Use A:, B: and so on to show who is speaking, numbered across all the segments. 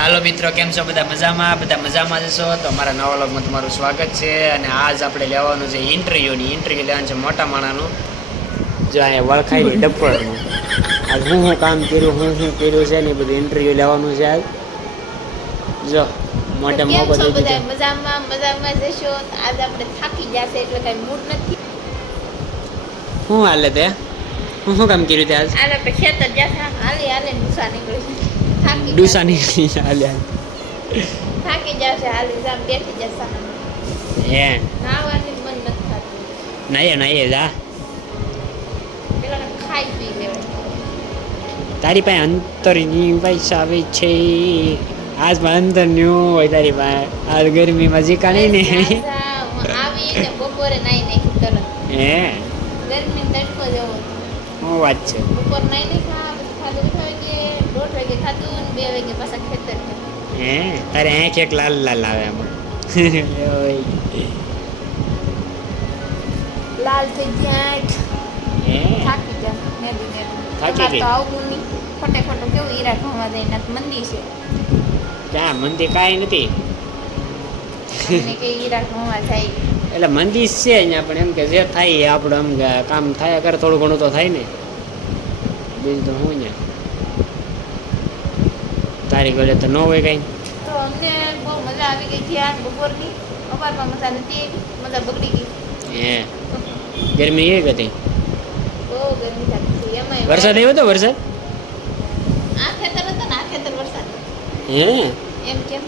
A: હાલો મિત્રો કેમ છો? બધા મજામાં? બધા મજામાં જશો તો અમારા નવા લોગમાં તમારું સ્વાગત છે અને આજ આપણે લેવાનું છે ઇન્ટરવ્યૂની. ઇન્ટરવ્યૂ લેવાનું છે મોટા માણાનું. જો અહીંયા વળખાઈ ડપરનું આજ હું શું કામ કર્યું હું શું કર્યું છે ને બધું ઇન્ટરવ્યૂ લેવાનું છે આજ. જો મોટે મોકો
B: બધા મજામાં? મજામાં જશો આજ આપણે થાકી ગયા છે એટલે કાંઈ મૂડ નથી.
A: શું હાલે તે? હું શું કામ કર્યું તે આજ?
B: આપણે ખેતર જશે હાલે હાલે ડુસા નીકળી થાકી
A: ડુસા. નીકળી હાલે
B: થાકી જશે હાલી જામ બેઠી જશે
A: હે
B: નાવાની મન નથી થતું
A: નહીં નહીં જા
B: પેલા ખાઈ પી લેવાય
A: તારી પાસે અંતરની પૈસા આવે છે આજ પણ ન્યુ હોય તારી પાસે આજ ગરમીમાં જીકાણી ને
B: જાજા, આવી ને બપોરે નાઈ નાખી તરત
A: હે
B: ગરમી તડકો જવો
A: હું વાત છે
B: બપોર નાઈ નાખા પછી ખાધું ઉઠા વાગે દોઢ વાગે ખાધું ને બે વાગે પાછા ખેતર
A: હે? તારે આંખ એક લાલ લાલ આવે આમાં
B: લાલ થઈ ગયા થાકી
A: થાકી ગઈ.
B: તો આવું નહીં ખોટે ખોટું કેવું હીરા ઘઉંમાં જઈને મંદી છે.
A: ક્યાં? મંદિર કાંઈ નથી?
B: કે હીરા ઘઉંમાં જાય.
A: એટલે મંદિર છે અહીંયા પણ એમ કે જે થાય એ આપણું આમ કામ થાય કરે થોડું ઘણું તો થાય ને. બીજું તો હું ને તારી ગળે તો ન હોય કઈ.
B: તો અમને બહુ મજા આવી ગઈ ત્યાં બપોરની. બપોરમાં મજા નથી મજા બગડી ગઈ.
A: હે. ગરમી એવી હતી?
B: બહુ ગરમી હતી. એમાં
A: વરસાદ આવ્યો તો વરસાદ?
B: આ ખેતર હતો ને આ ખેતર વરસાદ.
A: હે?
B: એમ કેમ?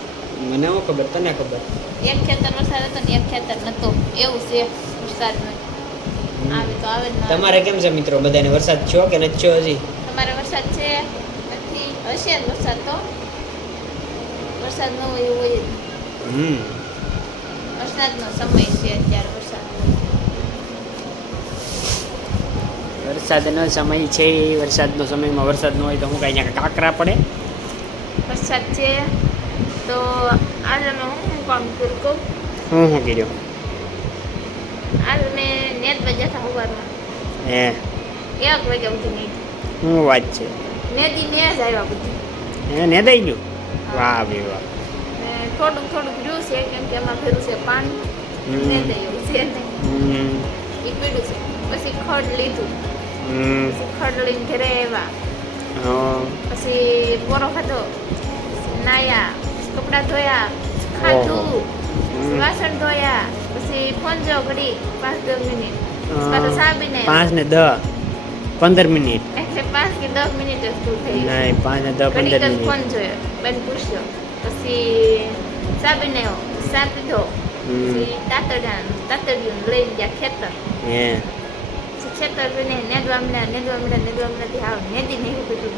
A: મને હું ખબર? તને ખબર?
B: એક ખેતર વરસાદ હતો ને એક ખેતર નતો. એવું છે વરસાદ આવે તો આવે
A: તમારે કેમ છે મિત્રો? બધાને વરસાદ છો કે નથી છો હજી?
B: તમારે વરસાદ છે. હશે જ વરસાદ તો વરસાદ ન હોય એવું હોય
A: હમ
B: વરસાદનો સમય છે અત્યારે વરસાદ
A: વરસાદનો સમય છે વરસાદનો સમયમાં વરસાદ ન હોય તો હું કાંઈ ત્યાં કાકરા પડે
B: વરસાદ છે તો આજે મેં હું કામ કર્યું કહું
A: હું શું કર્યો
B: આજે મેં નેટ બજાર હતા સવારમાં
A: હે
B: એક વાગ્યા ઉઠી નહીં
A: શું વાત છે
B: નેદી ને જ આવ્યા બધું.
A: ને દઈ ગયું? વાહ ભાઈ વાહ.
B: થોડુંક થોડુંક રહ્યું છે કેમ કે એમાં ફેરું છે પાન. ને દઈ એવું છે એ પીડું છે. પછી ખડ લીધું. પછી ખડ લઈને ઘરે આવ્યા. પછી બોરો ખાધો. નાયા કપડાં ધોયા ખાધું વાસણ ધોયા પછી ફોન જો ઘડી પાંચ દસ મિનિટ. પાછો
A: પાંચ ને દસ. પંદર મિનિટ.
B: એટલે પાંચ કે દસ મિનિટ જ તું થઈ
A: નહીં પાંચ દસ પંદર
B: જ ફોન જોયો. બેન પૂછ્યો. પછી પીને આવ્યો ચા પછી તાતડિયા તાતડિયું લઈ ગયા ખેતર.
A: હે.
B: ખેતર પીને નેદવા મળ્યા નેદવા મળ્યા નેદવા મળ્યાથી હાવ નેદી નહીં પીધું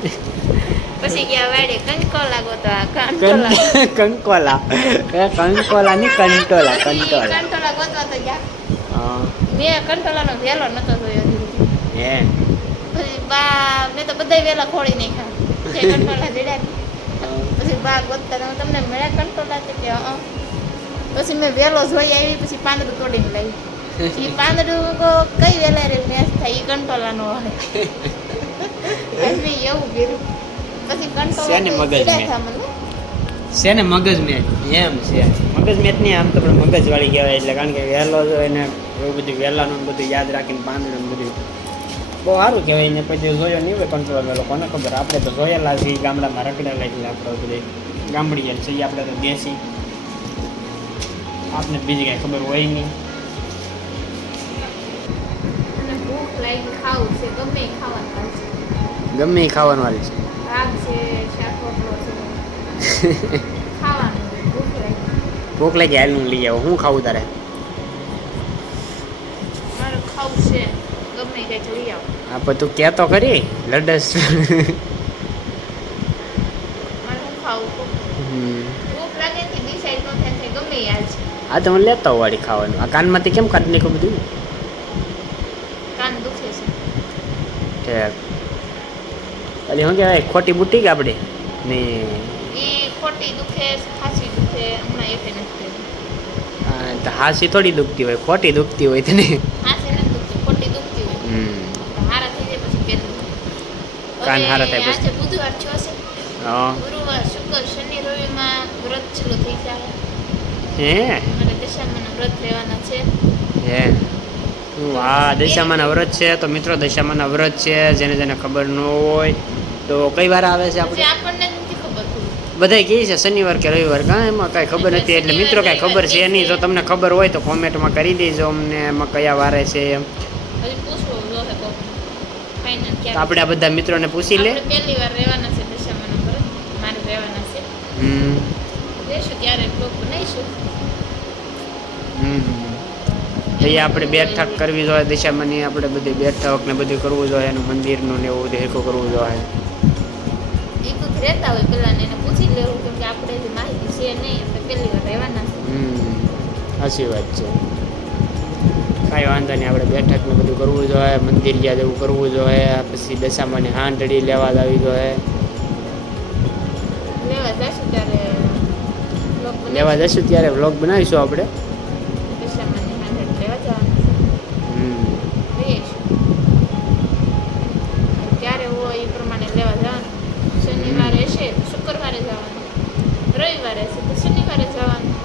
B: પછી ગયા વાડે કંકોલા લાગો તો આ
A: કંકોલા કંકોલા ની કંટોલા કંટોલા.
B: કંટોલા ગોતવા તો ગયા. મેં કંટોલાનો વેલો નતો જોયો.
A: હે
B: પછી બા મેં તો બધા વેલા ખોળી નાખ્યા. જે કંટોલા જડ્યા પછી બા ગોતતા તમને મળ્યા કંટોલા તો કે અ પછી મેં વેલો જોઈ આવી પછી પાંદડું તોડીને લાવી એ પાંદડું કઈ વેલા રે મેચ થાય એ કંટોલાનો હોય આજ મેં એવું કર્યું. પછી
A: શેની
B: કંટોલા
A: મગજ મેં?
B: થા મને.
A: છે ને મગજ મેચ? એમ છે. મગજ મેચ નહીં આમ તો પણ મગજ વાળી કહેવાય એટલે કારણ કે વહેલો જો એને એવું બધું વહેલાનું ને બધું યાદ રાખીને પાંદડું ને બધું બહુ સારું કહેવાય ને પછી જોયો નહીં હોય કંટ્રોલ વેલો કોને ખબર. આપણે તો જોયેલા છીએ ગામડામાં રખડેલા એટલે આપણે બધે ગામડીયા છીએ. આપણે તો દેશી આપને બીજી કાંઈ ખબર હોય નહીં.
B: ગમે એ ખાવાનું
A: વાળી છે.
B: ભૂખ લાગી.
A: હાલ હું લઈ આવું. હું ખાવું તારે?
B: ખાવું છે. ગમે કઈ લઈ આવો.
A: આ પણ તું તો કરી લડસ. આ તો મને લેતા વાળી ખાવાનું. આ કાનમાંથી કેમ કાઢી નાખ્યું બધું?
B: કાન દુખે છે
A: શું કહેવાય, ખોટી બુટી કે આપણે? ને
B: ખોટી દુખે ખાંસી દુખે હમણાં એ નથી
A: હાસી થોડી દુખતી હોય, ખોટી દુખતી હોય તને
B: ખાંસી નથી દુખતી ખોટી દુખતી હોય
A: હમ
B: હારા થઈ જાય પછી પેલું
A: કાન હારા થાય
B: આજે બુધવાર છો છે.
A: હા.
B: ગુરુવાર શુક્ર શનિ રવિમાં વ્રત ચાલુ થઈ જાય.
A: હે?
B: અને દશામાના વ્રત લેવાના છે.
A: હે? આ દશામાના વ્રત છે? તો મિત્રો દશામાના વ્રત છે જેને જેને ખબર ન હોય તો કઈ વાર આવે છે આપણે?
B: આપણને નથી ખબર બધા
A: બધાય કહે છે શનિવાર કે રવિવાર કાં એમાં કાંઈ ખબર નથી એટલે મિત્રો કાંઈ ખબર છે નહીં. જો તમને ખબર હોય તો કોમેન્ટમાં કરી દેજો અમને એમાં કયા વારે છે એમ.
B: પૂછવું ફાઇનલ ક્યારે?
A: આપણે આ બધા મિત્રોને પૂછી લે.
B: આપણે પહેલી વાર રહેવાના છે દશામાના વ્રત મારે રહેવાના છે.
A: હમ.
B: રહેશું ત્યારે બ્લોગ બનાવીશું.
A: હમ એ આપણે બેઠક કરવી જોઈએ દિશામાંની આપણે બધી બેઠક ને બધું કરવું જોઈએ એનું મંદિરનું ને એવું બધું કરવું જોઈએ
B: એ કોઈક રહેતા હોય પેલા એને પૂછી લેવું કેમ કે આપણે માહિતી છે નહીં આપણે પહેલી વાર રહેવાના છે.
A: હમ સાચી વાત છે. કાંઈ વાંધો નહીં આપણે બેઠક ને બધું કરવું જોઈએ મંદિર યાદ એવું કરવું જોઈએ પછી દશામાની હાંડડી લેવા આવી જોઈએ.
B: લેવા જશું ત્યારે
A: લેવા જશું ત્યારે વ્લોગ બનાવીશું આપણે.
B: દશામાની હાંડળ લેવા જવાના
A: હમ.
B: છે ક્યારે હોય એ પ્રમાણે લેવા જવાનું. શનિવારે હશે શુક્રવારે જવાનું. રવિવારે હશે તો શનિવારે જવાનું.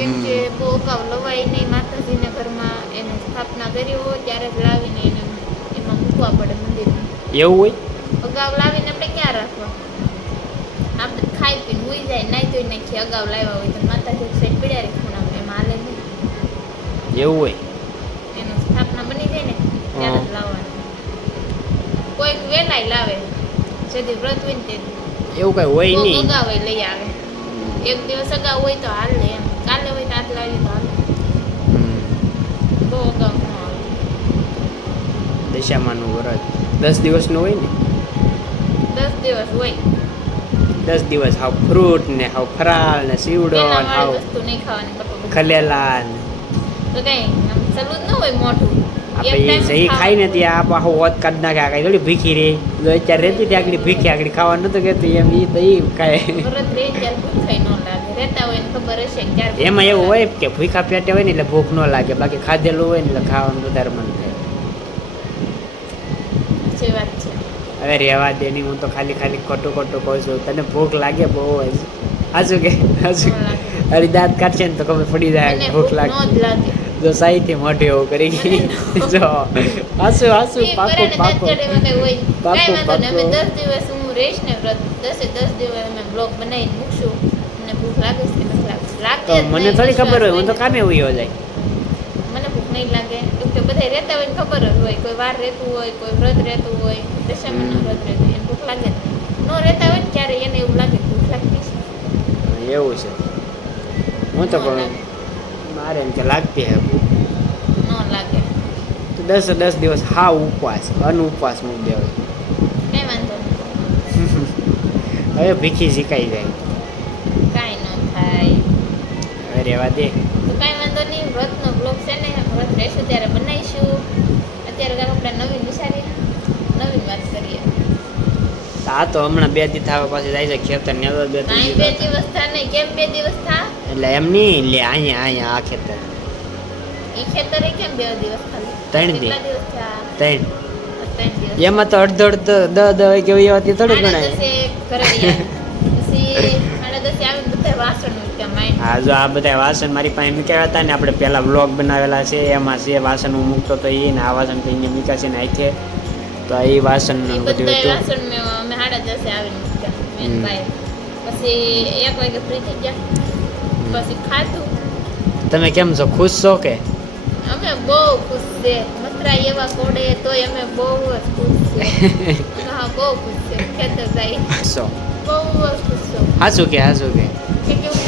B: કેમ કે બહુ અગાઉ લવાય નહીં માતાજીના ઘરમાં એને સ્થાપના કરી હોય ત્યારે જ લાવીને એને એમાં મૂકવા પડે મંદિરમાં.
A: એવું હોય?
B: અગાઉ લાવીને આપણે ક્યાં રાખવા? આપણે ખાઈ પીને ઉઈ જાય નાઈ ધોઈ નાખીએ અગાઉ લાવ્યા હોય તો માતાજી સાઈડ પીડ્યા રહી ખૂણા એમાં હાલે નહીં.
A: એવું હોય?
B: એનો સ્થાપના બની જાય ને ત્યારે જ લાવવાનું. કોઈક વેલાય લાવે જેથી વ્રત હોય ને તે.
A: એવું કઈ હોય નહીં.
B: અગાઉ લઈ આવે. એક દિવસ અગાઉ હોય તો હાલ ને એમ કાલે હોય તો આજ લાવીએ તો હાલ
A: હમ.
B: બહુ અગાઉ
A: દશામાનું વ્રત. દસ દિવસનું હોય ને?
B: દસ દિવસ હોય.
A: દસ દિવસ હાવ ફ્રૂટ ને હાવ ફરાળ ને સીવડો ને હાવ
B: વસ્તુ નહીં ખાવાની કટો
A: ખલેલા ને.
B: તો કઈ સલું ન હોય મોટું.
A: આપણે જઈ ખાઈ ને ત્યાં આપ આખો ઓત કાઢ નાખે આગળ થોડી ભીખી રે. જો અત્યારે રહેતી ત્યાં આગળ ભીખી આગળ ખાવાનું નતું કહેતું એમ એ તો કાંઈ
B: રહેતા હોય ને ખબર હશે કે ક્યારે
A: એમાં
B: ભૂખ
A: એવું
B: લાગે.
A: હોય કે ભૂખા પેટે હોય ને એટલે ભૂખ ન લાગે. બાકી ખાધેલું હોય ને એટલે ખાવાનું વધારે મન થાય.
B: સાચી વાત છે.
A: હવે રહેવા દે નહીં હું તો ખાલી ખાલી ખોટું ખોટું કહું છું. તને ભૂખ લાગે બહુ જ હાજુ કે?
B: હાજુ
A: અરે દાંત કાઢશે ને તો ખબર પડી જાય ભૂખ લાગે.
B: જ
A: સાહીથી મોઢે એવું કરી. ગઈ જો. હાસુ હાસુ પાકો પાકો. પાકો
B: પાકું અમે
A: પાકું.
B: દસ દિવસ હું રહીશ ને વ્રત દસે દસ દિવસ અમે બ્લોગ બનાવીને મૂકશું. મને ભૂખ લાગે છે નથી લાગતી લાગે
A: મને થોડી ખબર હોય હું તો કામે ઉયો જાય.
B: મને ભૂખ નહીં લાગે. કેમ કે બધા રહેતા હોય ને ખબર જ હોય કોઈ વાર રહેતું હોય કોઈ વ્રત રહેતું હોય દશામાનું વ્રત રહેતું હોય એને ભૂખ લાગે ન રહેતા હોય ને ક્યારે એને એવું લાગે ભૂખ લાગતી છે.
A: એવું છે. હું તો પણ મારે એમ કે લાગતી હે ભૂખ.
B: ન લાગે.
A: તો દસ દસ દિવસ હા ઉપવાસ અનઉપવાસ મૂકી દેવાય.
B: કંઈ વાંધો
A: હવે ભીખી શીખાઈ જાય
B: કાંઈ ન થાય
A: હવે રહેવા દે.
B: તો કાંઈ વાંધો નહીં વ્રતનો બ્લોગ છે ને વ્રત રહેશું ત્યારે બનાવીશું. અત્યારે કાંઈક આપણે નવીન વિચારીએ નવીન વાત કરીએ.
A: આ તો હમણાં બે દિવસ થાવા પાછી જાય છે ખેતર ને બે ત્રણ
B: બે દિવસ થા નહીં કેમ બે દિવસ થા
A: એટલે એમ નહીં લે અહીંયા અહીંયા આ ખેતર.
B: એ ખેતરે કેમ બે દિવસ ખાલી
A: ત્રણ
B: દિવસ
A: ત્રણ. એમાં તો અડધો અડધો દ દ કેવી કે એવા તે થોડું ગણાય. હા જો આ બધા વાસણ મારી પાસે મૂક્યા હતા ને આપણે પહેલાં બ્લોગ બનાવેલા છે એમાં છે વાસણ હું મૂકતો તો એ ને આ વાસણ તો અહીંયા મૂક્યા છે ને આખે. તો એ વાસણ બધું હતું.
B: પછી એક વાગે ફ્રી થઈ ગયા. પછી ખાધું.
A: તમે કેમ છો ખુશ છો કે?
B: અમે બહુ ખુશ છે. મથરા એવા કોડે તોય અમે બહુ જ ખુશ છે. હા બહુ ખુશ છે. ખેતર જાય બહુ જ ખુશ છો.
A: હાસું કે હાસું કે.
B: કે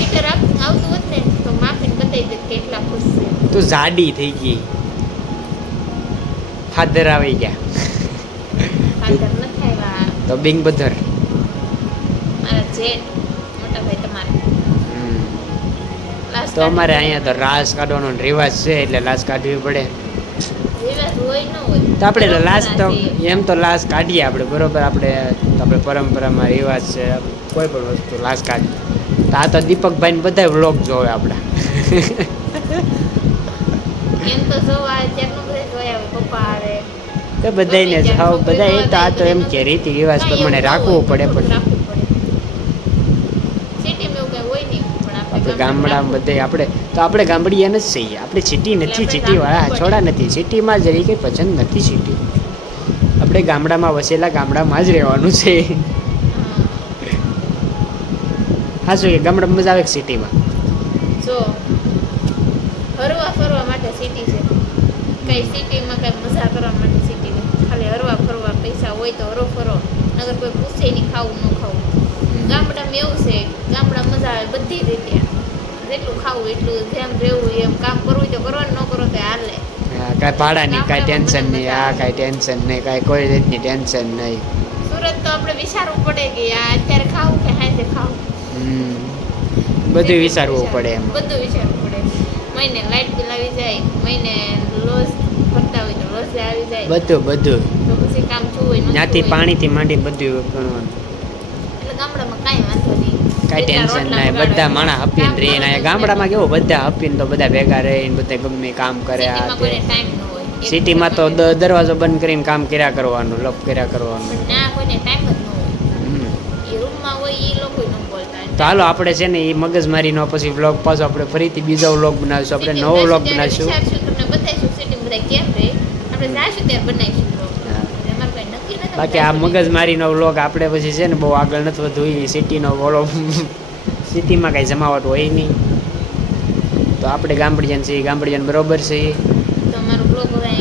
B: બતાવી દે કેટલા ખુશ છે.
A: તું જાડી થઈ ગઈ. ફાધર આવી ગયા.
B: ફાધર નથી આવ્યા.
A: તો બિંગ બધર
B: મારા જેઠ મોટા ભાઈ તમારે.
A: તો અમારે અહીંયા તો રાસ કાઢવાનો રિવાજ છે એટલે લાશ કાઢવી પડે. તો આપણે લાશ તો એમ તો લાશ કાઢીએ આપણે બરોબર? આપણે આપણે પરંપરામાં રિવાજ છે કોઈ પણ વસ્તુ લાશ કાઢીએ. તો આ તો દીપકભાઈ ને બધા વ્લોગ જોવે આપણા.
B: એમ તો
A: બધાને હાવ બધા એ તો આ તો એમ કે રીતિ રિવાજ પ્રમાણે રાખવું પડે પણ.
B: આપણે
A: ગામડામાં બધે આપણે તો આપણે ગામડીયા જ છીએ આપણે સિટી નથી
B: સિટીવાળા
A: છોડા નથી. સિટીમાં જ રહી કંઈ પસંદ નથી સિટી આપણે ગામડામાં વસેલા ગામડામાં જ રહેવાનું છે. હા. શું કે ગામડામાં મજા આવે સિટીમાં
B: હરવા ફરવા માટે સિટી છે. કઈ સિટીમાં કઈ મજા કરવા માટે સિટી નથી ખાલી હરવા ફરવા પૈસા હોય તો હરો ફરો. નગર કોઈ પૂછે નહીં ખાવું ન ખાવું. ગામડામાં એવું છે ગામડા મજા આવે બધી રીતે. જેટલું ખાવું એટલું જેમ રહેવું એમ કામ કરવું હોય તો કરવાનું ન કરો તો હાલે.
A: કાંઈ ભાડાની કાંઈ ટેન્શન નહીં આ. કાંઈ ટેન્શન નહીં કાંઈ કોઈ રીતની ટેન્શન નહીં.
B: સુરત તો આપણે વિચારવું પડે કે આ અત્યારે ખાવું કે હાંજે ખાવું.
A: બધું વિચારવું. પડે એમ.
B: બધું વિચારવું પડે. મહિને લાઇટ બિલ આવી જાય મહિને લોસ ભરતા હોય તો લોસ આવી જાય.
A: બધું બધું.
B: તો પછી કામ શું હોય
A: ત્યાંથી પાણીથી માંડી બધું ગણવાનું
B: એટલે ગામડામાં કાંઈ વાંધો નહીં.
A: કાંઈ ટેન્શન બધા. માણસ હપીને
B: તો
A: ગામડામાં કેવું બધા હપીને તો બધા ભેગા રહીને બધા ગમે કામ કરે આ
B: સિટીમાં ટાઈમ
A: તો દરવાજો બંધ કરીને કામ કર્યા કરવાનું લપ કર્યા કરવાનું.
B: ના કોઈને ટાઈમ
A: તો હાલો આપણે છે ને એ મગજમારીનો પછી વ્લોગ પાછો આપણે ફરીથી બીજો વ્લોગ બનાવીશું. આપણે નવો વ્લોગ બનાવીશું. બાકી આ મગજમારીનો વ્લોગ આપણે પછી છે ને બહુ આગળ નથી વધુ સિટીનો વોલો સિટીમાં કાંઈ જમાવટ હોય નહીં. તો આપણે ગામડિયાન છીએ ગામડિયાન બરોબર છે.
B: તો અમારો બ્લોગ હવે